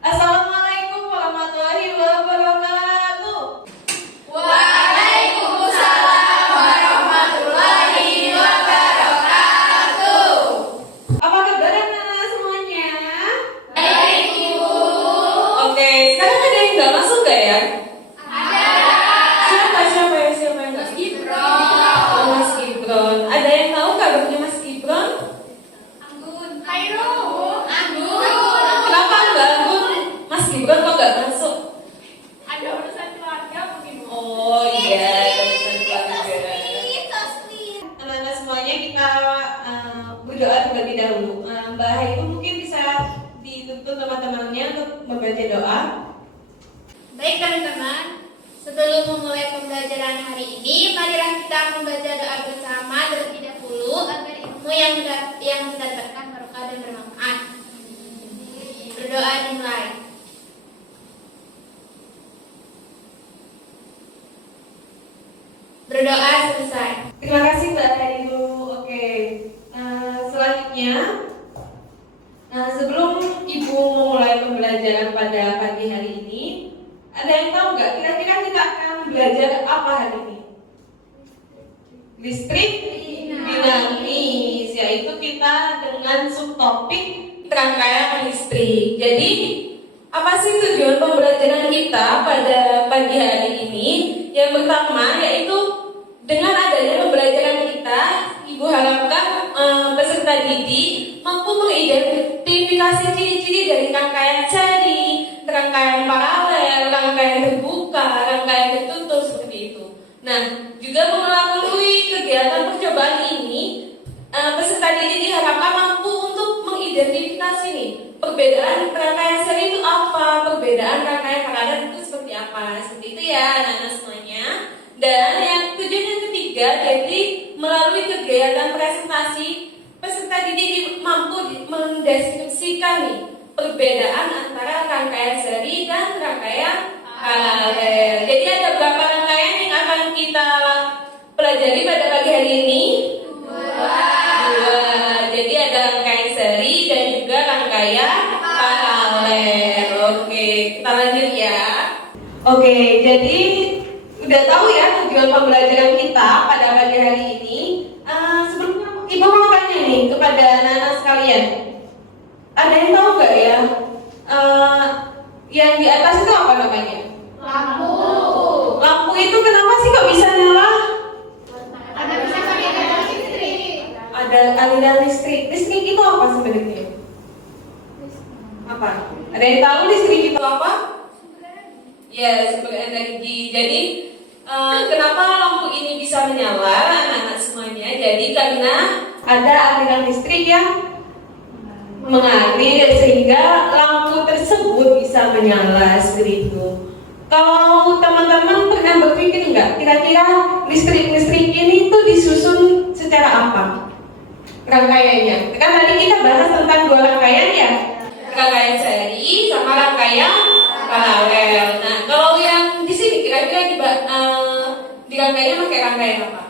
Assalamualaikum warahmatullahi wabarakatuh. Waalaikumsalam warahmatullahi wabarakatuh. Apa kabar anak-anak semuanya? Baik, Ibu. Oke, sekarang ada yang nggak masuk nggak ya? Ada. Siapa yang nggak? Mas Gibran. Oh, Mas Gibran. Ada yang tahu kabarnya Mas Gibran? Anggun. Hairul. Anggun. Kenapa nggak Anggun? Mas Gibran kok nggak masuk? Ada urusan keluarga mungkin. Oh iya, urusan keluarga. Taslim. Anak-anak semuanya kita berdoa terlebih dahulu. Mbak Hairu mungkin bisa dituntun teman-temannya untuk membaca doa. Baik teman-teman, sebelum memulai pembelajaran hari ini, marilah kita membaca doa bersama terlebih dahulu agar ilmu yang kita dapatkan barokah dan bermanfaat. Berdoa dimulai. Berdoa selesai. Terima kasih Mbak Hairu. Oke, selanjutnya sebelum Ibu memulai pembelajaran pada pagi hari ini, ada yang tahu nggak kira-kira kita akan belajar apa hari ini? Listrik dinamis, yaitu kita dengan subtopik rangkaian listrik. Jadi apa sih tujuan pembelajaran kita pada pagi hari ini? Yang pertama yaitu dengan adanya pembelajaran kita, Ibu harapkan peserta didik mampu mengidentifikasi ciri-ciri dari rangkaian seri, rangkaian paralel, rangkaian terbuka, rangkaian tertutup seperti itu. Nah, juga melalui kegiatan percobaan ini, peserta didik diharapkan mampu untuk mengidentifikasi nih perbedaan rangkaian seri itu apa, perbedaan rangkaian paralel itu seperti apa, seperti itu ya anak-anak semuanya. Dan yang tujuan yang ketiga, jadi melalui kegiatan presentasi, peserta didik mampu mendeskripsikan nih perbedaan antara rangkaian seri dan rangkaian paralel. Jadi ada berapa rangkaian yang akan kita pelajari pada pagi hari ini? Dua. Jadi ada rangkaian seri dan juga rangkaian paralel. Oke, kita lanjut ya. Oke, jadi udah tahu ya tujuan pembelajaran kita pada pagi hari ini. Sebelumnya Ibu mau tanya nih kepada anak-anak sekalian, ada yang tahu nggak ya yang di atas itu apa namanya? Lampu. Lampu itu kenapa sih kok bisa nyala? Ada bisa aliran listrik. Ada aliran listrik. Listrik itu apa sebenarnya? Apa? Ada yang tahu listrik itu apa? Ya, sumber energi. Jadi kenapa lampu ini bisa menyala, anak-anak semuanya? Jadi karena ada aliran listrik yang mengalir sehingga lampu tersebut bisa menyala seperti itu. Kalau teman-teman pernah berpikir nggak, kira-kira listrik ini tuh disusun secara apa rangkaiannya? Kan tadi kita bahas tentang dua rangkaian ya, rangkaian seri sama rangkaian paralel. Nah, kalau yang di sini kira-kira di rangkaiannya pakai rangkaian apa?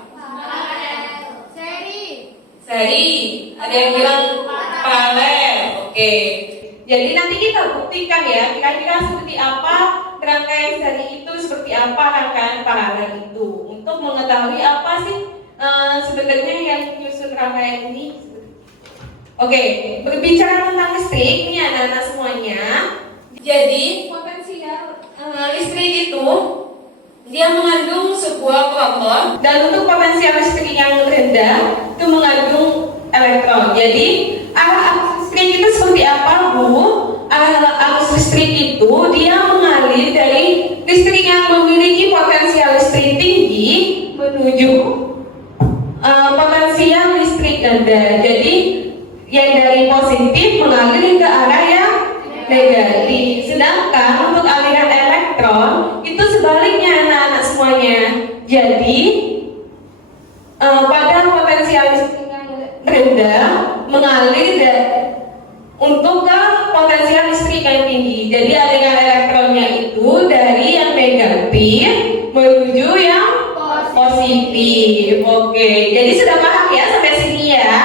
Seri. Ada yang bilang paralel. Oke. Jadi nanti kita buktikan ya, kira-kira seperti apa rangkaian seri itu, seperti apa rangkaian paralel itu. Untuk mengetahui apa sih sebenarnya yang menyusun rangkaian ini. Oke, berbicara tentang listrik, ini anak-anak semuanya. Jadi potensial listrik itu dia mengandung sebuah proton, dan untuk potensial listrik yang rendah itu mengandung elektron. Jadi arus listrik itu seperti apa, Bu? Arus listrik itu dia mengalir dari listrik yang memiliki potensial listrik tinggi menuju potensial listrik rendah. Jadi yang dari positif mengalir ke arah yang negatif. Sedangkan untuk aliran elektron itu sebaliknya anak-anak semuanya. Jadi pada potensial listrik yang rendah mengalir untuk ke potensial listrik yang tinggi. Jadi aliran elektronnya itu dari yang negatif menuju yang positif. Oke, jadi sudah paham ya sampai sini ya?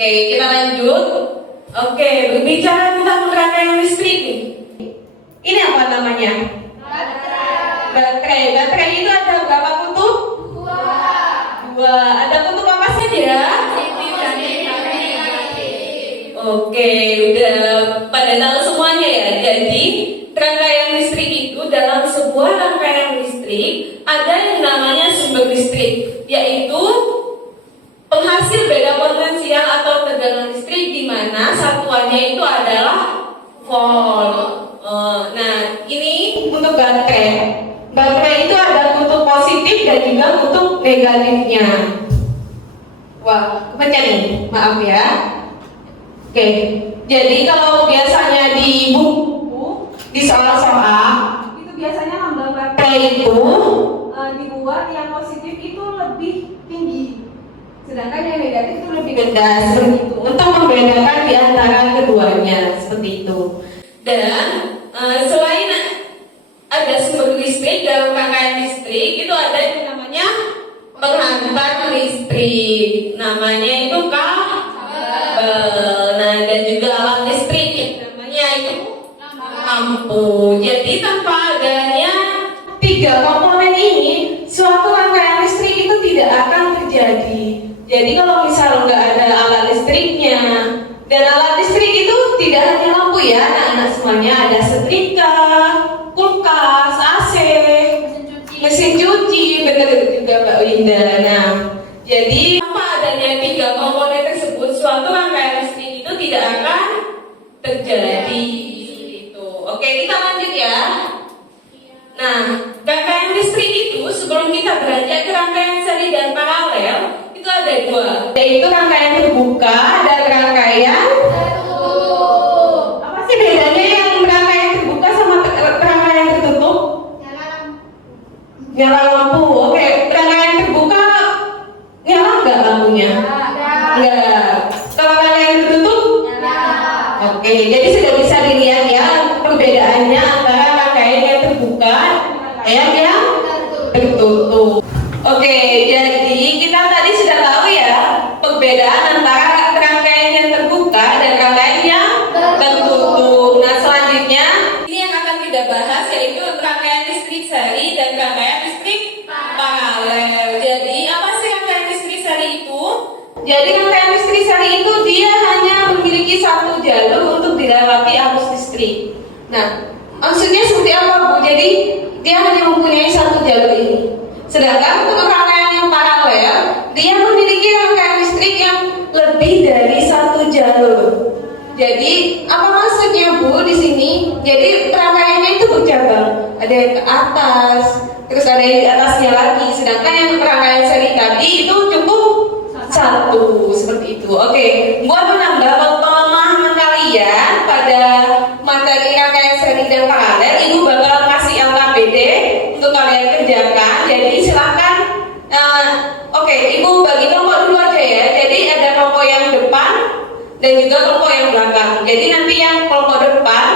Oke, kita lanjut. Oke, berbicara tentang rangkaian listrik nih. Ini apa namanya? Baterai. Baterai itu ada berapa kutub? Dua. Ada kutub apa saja? Oke, udah pada tahu semuanya ya. Jadi rangkaian listrik itu dalam sebuah rangkaian listrik ada yang namanya sumber listrik, yaitu penghasil beda potensial atau tegangan listrik di mana satuannya itu adalah volt. Nah, ini untuk baterai. Baterai itu ada kutub positif dan juga kutub negatifnya. Wah, kepencet nih, maaf ya. Oke, jadi kalau biasanya di buku, di soal-soal itu biasanya lambang baterai itu dibuat yang positif itu lebih tinggi, sedangkan yang negatif itu lebih rendah, seperti itu, untuk membedakan di antara keduanya, seperti itu. Dan selain ada sumber listrik dalam rangkaian listrik, itu ada yang namanya penghantar listrik, namanya itu kabel. Nah, dan juga alat listrik yang namanya itu lampu. Jadi tanpa adanya tiga komponen ini, suatu rangkaian listrik itu tidak akan terjadi. Jadi kalau misal nggak ada alat listriknya, dan alat listrik itu tidak hanya lampu ya, anak-anak semuanya, ada setrika, kulkas, AC, mesin cuci, benar juga Mbak Winda. Nah, jadi tanpa adanya tiga komponen tersebut, suatu rangkaian listrik itu tidak akan terjadi. Itu. Oke, kita lanjut ya. Nah, rangkaian listrik itu sebelum kita beranjak ke rangkaian seri dan paralel, itu ada dua, yaitu rangkaian terbuka dan rangkaian tertutup. Apa sih bedanya yang rangkaian terbuka sama rangkaian tertutup? Nyala lampu. Oke, rangkaian terbuka nyala nggak lampunya? Nggak. Kalau rangkaian tertutup? Oke, jadi sudah bisa dilihat ya perbedaannya antara rangkaian yang terbuka dan yang tertutup. Oke, jadi kita tadi sudah tahu ya perbedaan antara rangkaian yang terbuka dan rangkaian yang tertutup. Nah, selanjutnya ini yang akan kita bahas yaitu rangkaian listrik seri dan rangkaian listrik paralel. Jadi apa sih rangkaian listrik seri itu? Jadi rangkaian listrik seri itu dia hanya memiliki satu jalur untuk dilewati arus listrik. Nah, maksudnya seperti apa Bu? Jadi dia hanya mempunyai satu jalur ini. Sedangkan untuk rangkaian yang paralel, dia memiliki rangkaian listrik yang lebih dari satu jalur. Jadi apa maksudnya Bu di sini? Jadi rangkaiannya itu bercabang. Ada yang ke atas, terus ada yang di atasnya lagi. Sedangkan yang rangkaian seri tadi itu cukup satu, seperti itu. Oke, buat menambah pemahaman kalian pada materi rangkaian seri dan paralel, Ibu bakal kasih LKPD untuk kalian kerjakan. Jadi silahkan, oke, Ibu bagi kelompok dulu aja ya. Jadi ada kelompok yang depan dan juga kelompok yang belakang. Jadi nanti yang kelompok depan,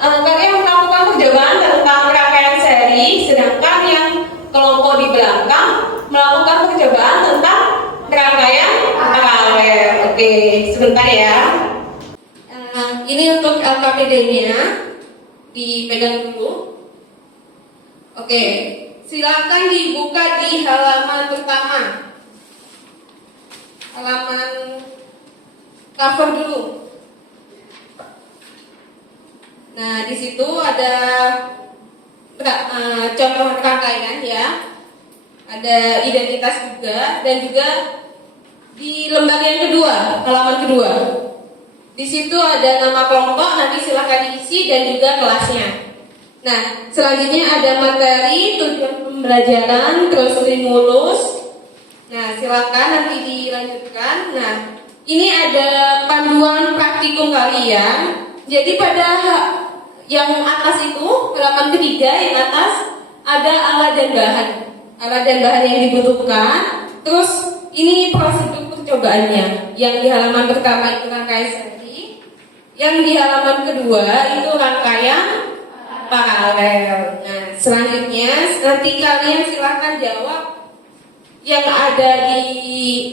kalian melakukan percobaan tentang rangkaian seri, sedangkan yang kelompok di belakang melakukan percobaan tentang rangkaian paralel. Oke, sebentar ya. Ini untuk LKPD-nya dipegang dulu. Oke, silakan dibuka di halaman pertama. Halaman cover dulu. Nah, di situ ada contoh rangkaian ya. Ada identitas juga, dan juga di lembar yang kedua, halaman kedua. Di situ ada nama kelompok, nanti silahkan diisi dan juga kelasnya. Nah, selanjutnya ada materi, tujuan pembelajaran, terus stimulus. Nah, silakan nanti dilanjutkan. Nah, ini ada panduan praktikum kalian. Jadi pada yang atas itu, halaman ketiga yang atas ada alat dan bahan. Alat dan bahan yang dibutuhkan. Terus ini prosedur percobaannya. Yang di halaman pertama itu rangkaian seri, yang di halaman kedua itu rangkaian paralel. Nah, selanjutnya nanti kalian silahkan jawab yang ada di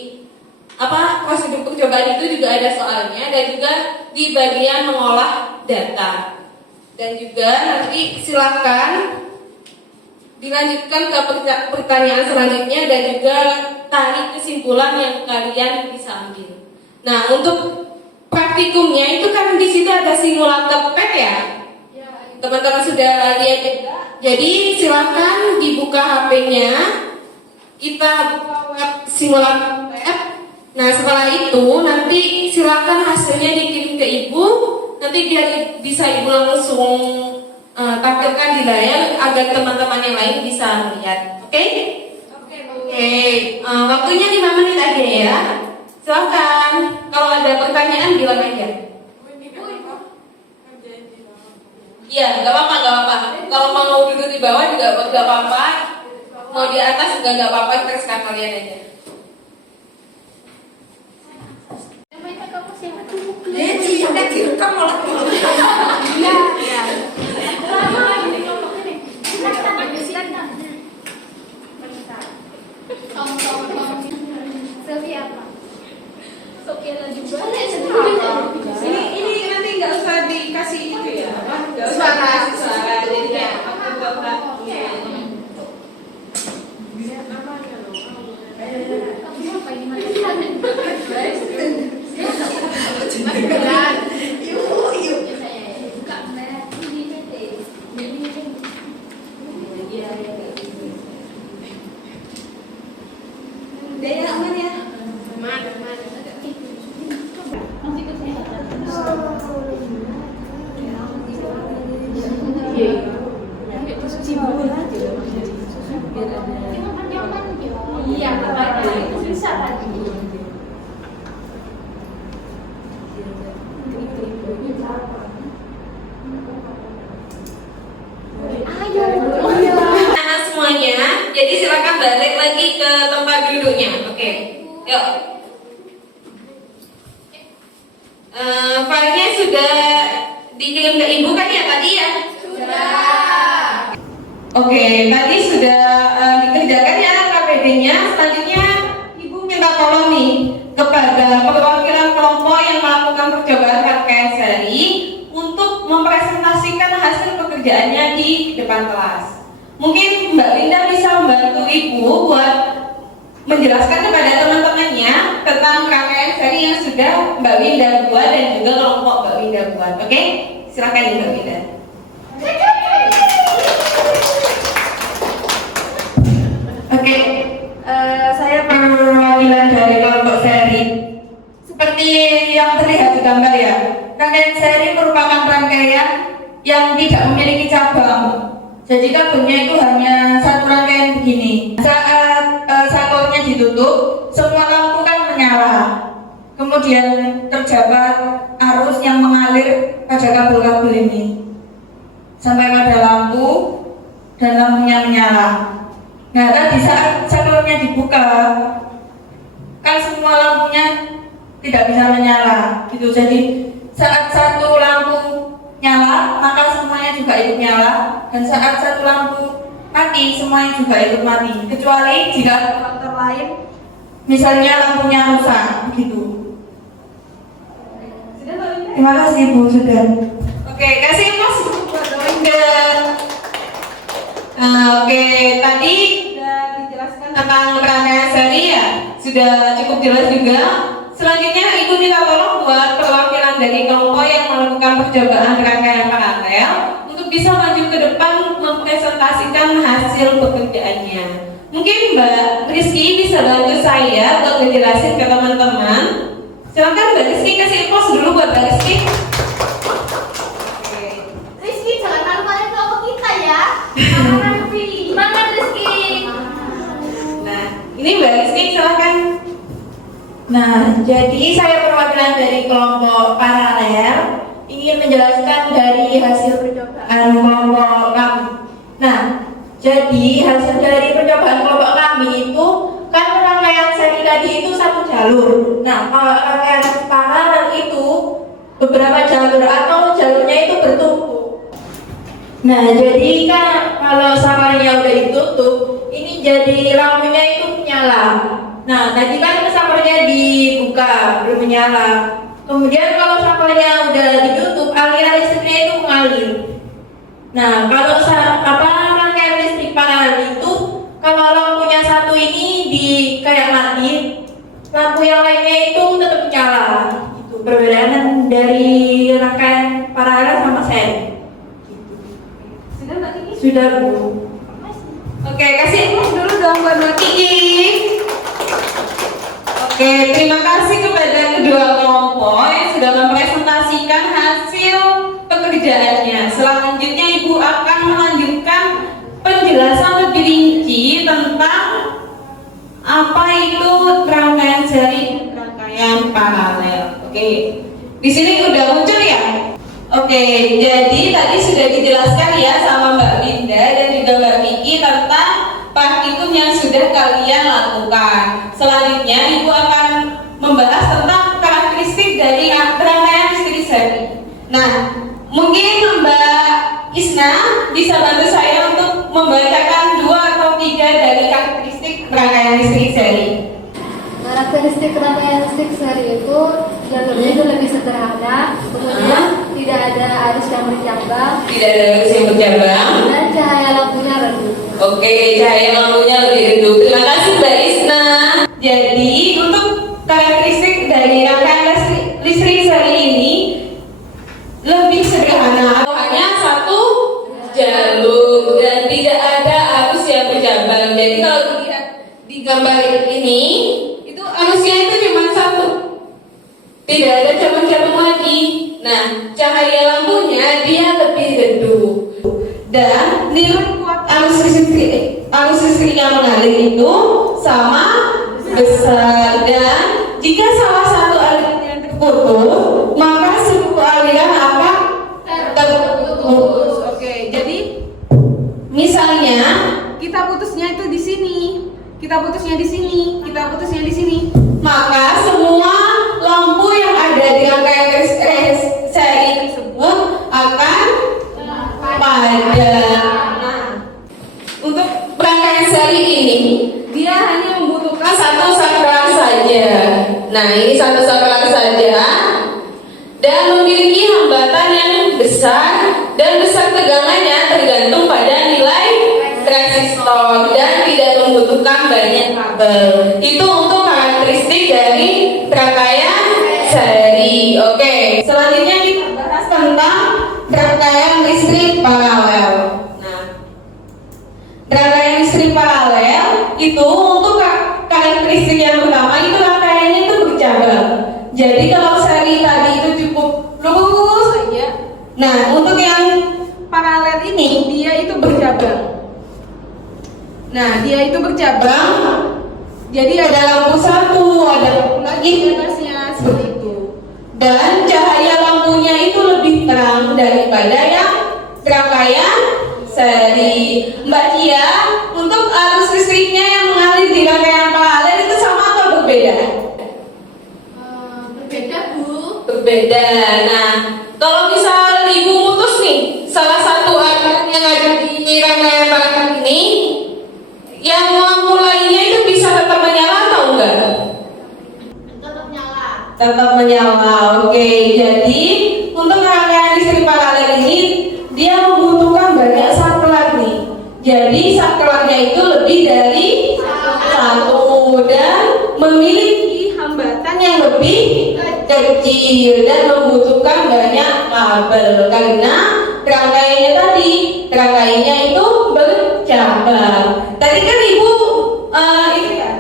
prosedur percobaan itu juga ada soalnya, dan juga di bagian mengolah data. Dan juga nanti silakan dilanjutkan ke pertanyaan selanjutnya dan juga tarik kesimpulan yang kalian bisa ambil. Nah, untuk praktikumnya itu kan di situ ada simulator PET ya. Teman-teman sudah lihat juga. Jadi silakan dibuka HP-nya. Kita buka web simulator PET. Nah, setelah itu nanti silakan hasilnya dikirim ke Ibu. Nanti biar bisa Ibu langsung tampilkan di layar agar teman-teman yang lain bisa melihat. Oke? Oke. Waktunya 5 menit aja ya. Silakan. Kalau ada pertanyaan bilang aja. Iya, nggak apa-apa. Kalau mau duduk di bawah juga nggak apa-apa. Mau di atas juga nggak apa-apa. Terserah kalian aja. Ini nanti nggak usah dikasih itu ya, nggak usah kasih suara, jadi ya aku coba. Semuanya, jadi silakan balik lagi ke tempat duduknya. Oke, yuk. Filenya sudah dikirim ke Ibu kan ya tadi ya? Sudah. Oke, tadi sudah dikerjakan ya KPD-nya. Selanjutnya Ibu minta tolong nih kepada perwakilan kelompok yang melakukan percobaan rangkaian seri untuk mempresentasikan hasil pekerjaannya di depan kelas. Mungkin Mbak Linda bisa membantu Ibu buat menjelaskan kepada teman-temannya tentang rangkaian seri yang sudah Mbak Linda buat dan juga kelompok Mbak Linda buat. Oke? Silakan Mbak Linda. Oke, saya perwakilan dari kelompok seri. Seperti yang terlihat di gambar ya, rangkaian seri merupakan rangkaian yang tidak memiliki cabang. Jadi kabelnya itu hanya satu rangkaian begini. Saat sakornya ditutup, semua lampu kan menyala. Kemudian terdapat arus yang mengalir pada kabel-kabel ini sampai pada lampu dan lampunya menyala. Nah, tadi saat sakornya dibuka, kan semua lampunya tidak bisa menyala, gitu. Jadi saat satu lampu nyala, maka semuanya juga ikut nyala, dan saat satu lampu mati, semuanya juga ikut mati. Kecuali jika ada faktor lain, misalnya lampunya rusak, begitu. Terima kasih Bu, sudah. Oke, kasih Mas buat Linda. Oke, tadi sudah dijelaskan tentang rangkaian seri ya, sudah cukup jelas juga. Selanjutnya Ibu minta tolong buat perwakilan dari kelompok yang melakukan percobaan rangkaian paralel untuk bisa maju ke depan mempresentasikan hasil pekerjaannya. Mungkin Mbak Rizky bisa bantu saya buat ngejelasin ke teman-teman. Silakan Mbak Rizky, kasih pos dulu buat Mbak Rizky. Rizky, jangan malu-maluin kelompok kita ya. Semangat Rizky. Nah, ini Mbak Rizky, silakan. Nah, jadi saya perwakilan dari kelompok paralel ingin menjelaskan dari hasil percobaan kelompok kami. Nah, jadi hasil dari percobaan kelompok kami itu kan rangkaian seri tadi itu satu jalur. Nah, kalau rangkaian paralel itu beberapa jalur atau jalurnya itu bertumpuk. Nah, jadi kan kalau samarnya udah ditutup, ini jadi lampunya itu menyala. Nah, tadi kan sampelnya dibuka, belum menyala. Kemudian kalau sampelnya udah ditutup, aliran listriknya itu mengalir. Nah, kalau rangkaian listrik paralel itu, kalau lampunya satu ini kayak mati, lampu yang lainnya itu tetap nyala. Itu perbedaan dari rangkaian paralel sama seri. Sudah Mbak Kiki? Sudah, Bu. Oke, kasih dulu dong buat Mbak Kiki. Oke, terima kasih kepada kedua kelompok yang sudah mempresentasikan hasil pekerjaannya. Selanjutnya Ibu akan melanjutkan penjelasan lebih rinci tentang apa itu rangkaian seri dan rangkaian paralel. Oke, di sini udah muncul ya? Oke, jadi tadi sudah dijelaskan ya sama Mbak Linda dan juga Mbak Kiki tentang praktikum yang sudah kalian lakukan. Selanjutnya Ibu akan membahas tentang karakteristik dari rangkaian listrik seri. Nah, mungkin Mbak Isna bisa bantu saya untuk membacakan 2 atau 3 dari karakteristik rangkaian listrik seri. Karakteristik rangkaian listrik seri itu jalurnya itu lebih sederhana, kemudian tidak ada arus yang bercabang, Tidak ada arus yang bercabang. dan cahaya lampunya redup. Oke, cahaya lampunya lebih redup. Terima kasih Mbak Isna. Jadi untuk karakteristik dari rangkaian listrik seri ini lebih sederhana. Hanya satu jalur dan tidak ada arus yang bercabang. Jadi kalau dilihat di gambar ini, itu arusnya itu cuma satu. Tidak ada cabang-cabang lagi. Nah, cahaya lampunya dia lebih redup. Dan nilai kuat arus listrik yang mengalir itu sama besar, dan jika salah satu aliran terputus, maka seluruh aliran akan terputus. Oke, jadi misalnya kita putusnya itu di sini, kita putusnya di sini, kita putusnya di sini, maka semua lampu yang ada di rangkaian seri tersebut akan padam. Nah, untuk rangkaian seri ini dia hanya membutuhkan satu saklar saja. Nah, ini satu saklar saja dan memiliki hambatan yang besar, dan besar tegangannya tergantung pada nilai resistor dan tidak membutuhkan banyak kabel. Itu untuk karakteristik dari rangkaian seri. Oke, selanjutnya kita bahas tentang rangkaian listrik paralel. Nah, rangkaian listrik paralel itu untuk karakteristik yang pertama itu rangkaiannya itu bercabang. Jadi kalau seri tadi itu cukup lurus saja. Nah, untuk yang paralel ini dia itu bercabang. Nah, dia itu bercabang. Jadi ada lampu satu, ada lampu lagi di atasnya seperti itu. Dan cahaya lampunya itu lebih terang daripada yang rangkaian seri. Mbak Kia, untuk arus listriknya yang mengalir di rangkaian paralel itu sama atau berbeda? Berbeda, Bu. Berbeda. Nah, kalau misal Ibu mutus nih salah satu aliran yang ada di rangkaian paralel ini, yang lampu lainnya itu bisa tetap menyala atau enggak? Tetap nyala. Tetap menyala. Oke, jadi untuk rangkaian listrik paralel ini dia membutuhkan banyak saklar nih. Jadi saklarnya itu lebih dari satu dan memiliki hambatan yang lebih kecil dan membutuhkan banyak kabel karena rangkaiannya itu bercabang. Tadi kan Ibu itu ya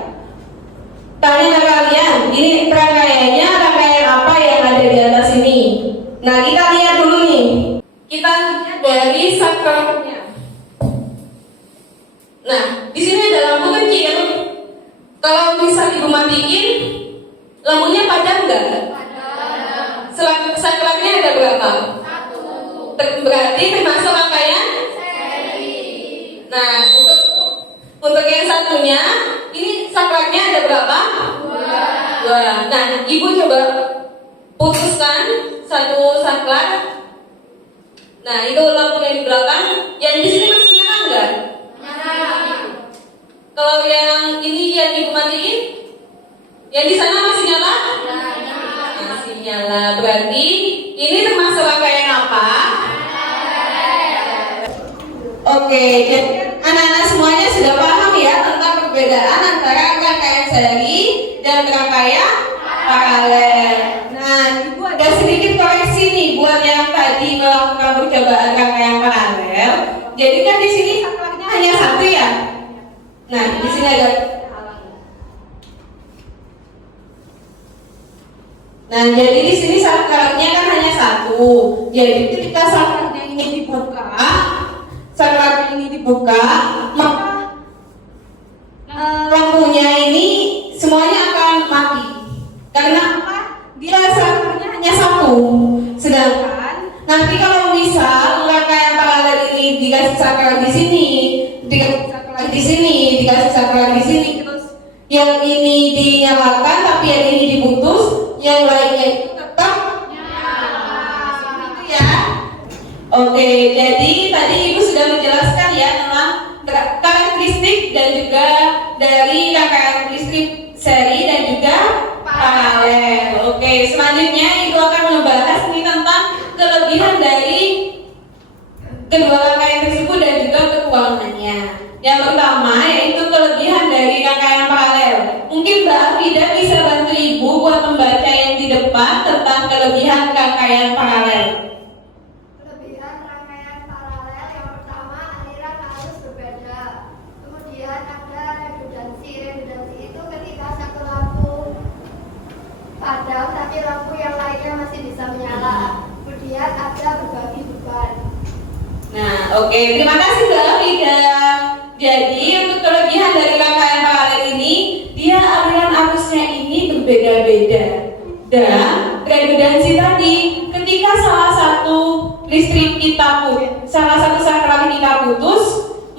tanya ke kalian, ini rangkaiannya rangkaian apa yang ada di atas ini. Nah, kita lihat dulu nih. Kita lihat dari saklarnya. Nah, di sini ada lampu kecil. Kalau bisa Ibu matiin, lampunya padam nggak? Saklarnya ada berapa? Berarti termasuk rangkaian seri. Nah, untuk yang satunya, ini saklarnya ada berapa? 2. Nah, Ibu coba putuskan satu saklar. Nah, itu lampu yang di belakang. Yang di sini masih nyala nggak? Kalau yang ini yang Ibu matiin, Yang di sana masih nyala? Masih nyala. Berarti ini termasuk rangkaian apa? Oke, jadi anak-anak semuanya sudah paham ya tentang perbedaan antara rangkaian seri dan rangkaian paralel. Nah, Ibu ada sedikit koreksi nih buat yang tadi melakukan percobaan rangkaian paralel. Jadi kan di sini saklarnya hanya satu ya. Nah, di sini ada. Nah, jadi di sini saklarnya kan hanya satu. Jadi ketika saklarnya ini dibuka, maka lampunya ini semuanya akan mati. Karena apa? Dia saklarnya hanya satu. Sedangkan nanti kalau misal rangkaian paralel ini dikasih saklar di sini, dikasih saklar di sini, dikasih saklar di sini, terus yang ini dinyalakan tapi yang ini diputus, yang lainnya itu tetap nyala. Seperti itu ya. Oke, jadi tadi Ibu sudah menjelaskan ya tentang karakteristik dan juga dari rangkaian listrik seri dan juga paralel. Oke, selanjutnya Ibu akan membahas ini tentang kelebihan dari kedua rangkaian tersebut dan juga kekurangannya. Yang pertama yaitu kelebihan dari rangkaian paralel. Mungkin Mbak Afida bisa bantu Ibu buat membaca yang di depan tentang kelebihan rangkaian paralel. Kelebihan rangkaian paralel yang pertama, aliran arus berbeda. Kemudian ada redundansi. Redundansi itu ketika satu lampu padam tapi lampu yang lainnya masih bisa menyala. Kemudian ada berbagi beban. Nah, oke, terima kasih Mbak Afida. Jadi untuk kelebihan dari rangkaian paralel ini, dia aliran arusnya ini berbeda-beda. Dan redundansi tadi, ketika salah satu saklar kita putus,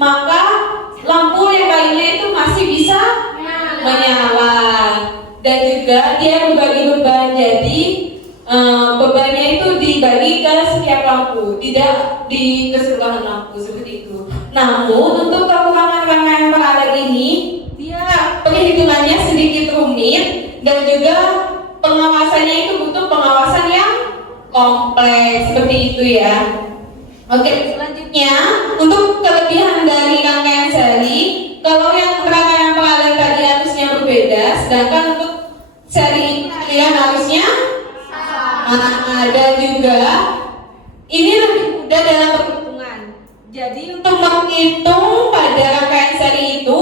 maka lampu yang lainnya itu masih bisa menyala. Dan juga dia berbagi beban, jadi bebannya itu dibagi ke setiap lampu, tidak di keseluruhan lampu seperti itu. Namun untuk kekurangan rangkaian paralel ini, dia perhitungannya sedikit rumit dan juga pengawasannya itu butuh pengawasan yang kompleks seperti itu ya. Oke, selanjutnya untuk kelebihan dari rangkaian seri, kalau yang rangkaian paralel tadi arusnya berbeda, sedangkan untuk seri ini aliran arusnya dan juga ini lebih mudah dalam perhitungan. Jadi untuk menghitung pada rangkaian seri itu,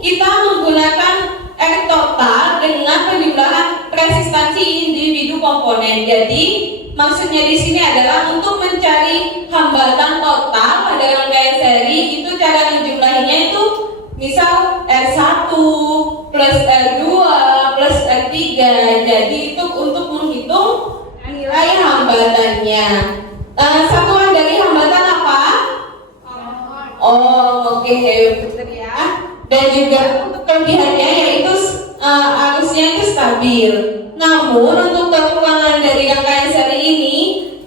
kita menggunakan R total dengan penjumlahan resistansi individu komponen. Jadi maksudnya di sini adalah untuk mencari hambatan total pada rangkaian seri itu cara menjumlahinya itu misal R1 plus R2 plus R3. Jadi itu untuk menghitung nilai hambatannya. Satuan dari hambatan apa? Oh, oke, benar ya. Dan juga untuk kelebihannya yaitu arusnya itu stabil. Namun untuk kekurangan dari rangkaian seri ini,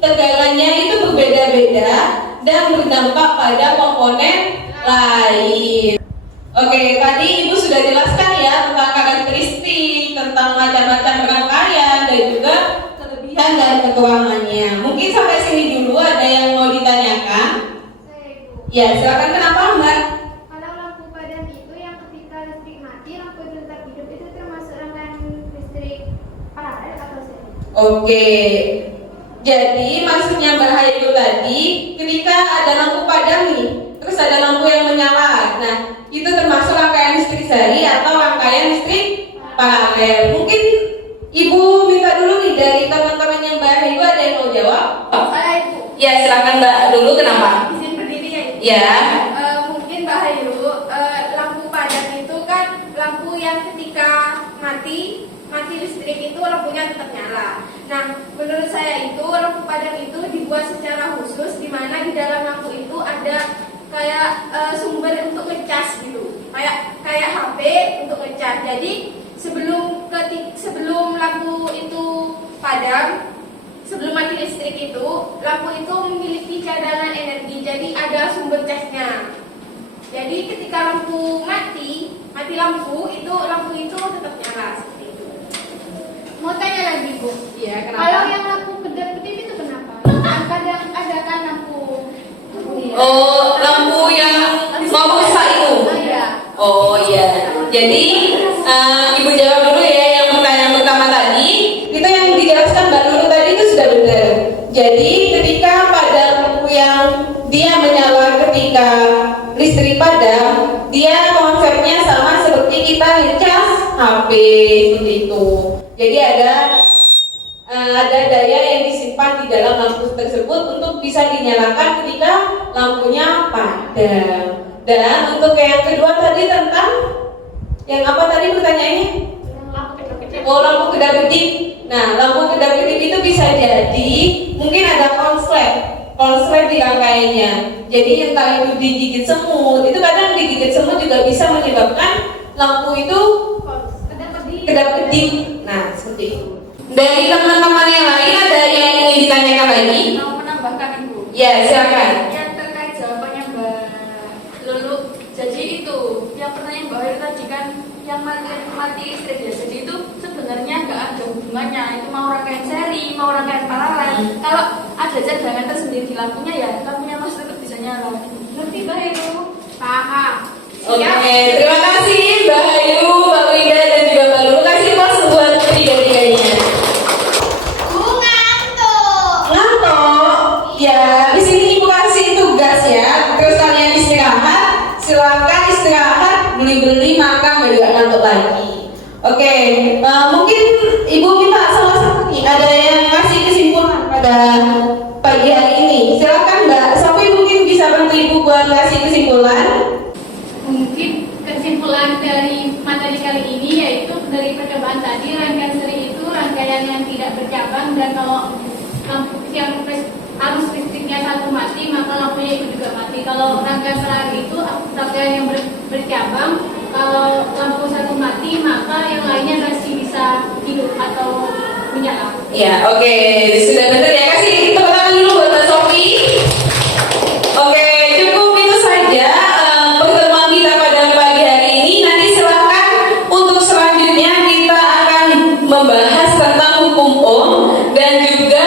tegangannya itu berbeda-beda dan berdampak pada komponen lain. Oke, tadi Ibu sudah jelaskan ya tentang karakteristik, tentang macam-macam rangkaian dan juga kelebihan dan kekurangannya. Mungkin sampai sini dulu ada yang mau ditanyakan? Ya, silakan. Kenapa Mbak? Kalau lampu padam itu yang ketika listrik mati, lampu itu tetap hidup, itu termasuk rangkaian listrik paralel atau seri? Oke, jadi maksudnya Mbak Hayu tadi, ketika ada lampu padam nih, terus ada lampu yang menyala, nah itu termasuk rangkaian listrik seri atau rangkaian listrik paralel. Mungkin Ibu minta dulu nih dari teman-temannya Mbak Hayu, ada yang mau jawab? Ya, silakan Mbak dulu. Kenapa? Izin berdiri ya. Ya. Mungkin Mbak Hayu, lampu padam itu kan lampu yang ketika mati listrik itu lampunya tetap nyala. Nah, menurut saya itu lampu padam itu dibuat secara khusus, di mana di dalam lampu itu ada kayak sumber untuk ngecas gitu, kayak HP untuk ngecas. Jadi sebelum lampu itu padam, sebelum mati listrik itu, lampu itu memiliki cadangan energi, jadi ada sumber casnya. Jadi ketika lampu mati lampu itu tetap nyala seperti itu. mau tanya lagi Bu. Iya, Kalau yang lampu kedap-kedip itu kenapa? Kan kadang ada kan lampu. Oh, lampu yang lampu besar itu. Oh iya. Oh iya. Jadi Ibu jawab dulu ya yang pertanyaan pertama tadi. Itu yang dijelaskan Mbak Nurul tadi itu sudah benar. Jadi ketika pada lampu yang dia menyala ketika listrik padam, dia konsepnya sama seperti kita ngecas HP seperti itu. Jadi ada daya yang disimpan di dalam lampu tersebut untuk bisa dinyalakan ketika lampunya padam. Dan untuk yang kedua tadi tentang yang apa tadi pertanyaannya? Oh, lampu kedap-kedip. Nah, lampu kedap-kedip itu bisa jadi mungkin ada konslet di rangkaiannya. Jadi entah itu digigit semut, itu kadang digigit semut juga bisa menyebabkan lampu itu kedap-kedip. Nah, seperti itu. Dari teman-teman yang lain ada yang ingin ditanyakan lagi? Mau menambahkan Ibu? Ya, silakan. Yang terkait jawabannya Mbak Lulu. Jadi itu yang pertanyaan Mbak Heru tadi kan yang mati listrik ya. Jadi itu sebenarnya nggak ada hubungannya. Itu mau rangkaian seri, mau rangkaian paralel. Kalau ada cadangan tersendiri di lampunya ya lampunya masih tetap bisa nyala. Ngerti Mbak Heru? Paham. Oke, terima kasih Mbak Ayu, Mbak Wida dan juga Mbak Lulu. Kasih pas buat ketiga-tiganya. Ngantuk. Ya, di sini Ibu kasih tugas ya. Terus kalian istirahat. Silakan istirahat, beli-beli makan, biar gak ngantuk lagi. Oke, mungkin Ibu minta salah satu nih, ada yang kasih kesimpulan pada pagi hari ini. Silakan Mbak, siapa yang mungkin bisa bantu Ibu buat kasih kesimpulan? Mungkin kesimpulan dari materi kali ini yaitu dari percobaan tadi rangkaian seri itu rangkaian yang tidak bercabang, dan kalau lampu yang arus listriknya satu mati maka lampunya itu juga mati. Kalau rangkaian paralel itu rangkaian yang bercabang, kalau lampu satu mati maka yang lainnya masih bisa hidup atau menyala. Ya, oke, sudah benar ya. Kasih tepuk tangan dulu buat Mbak Sofi. Oke, cukup itu saja pertemuan kita pada pagi hari ini. Nanti silahkan untuk selanjutnya kita akan membahas tentang hukum Ohm dan juga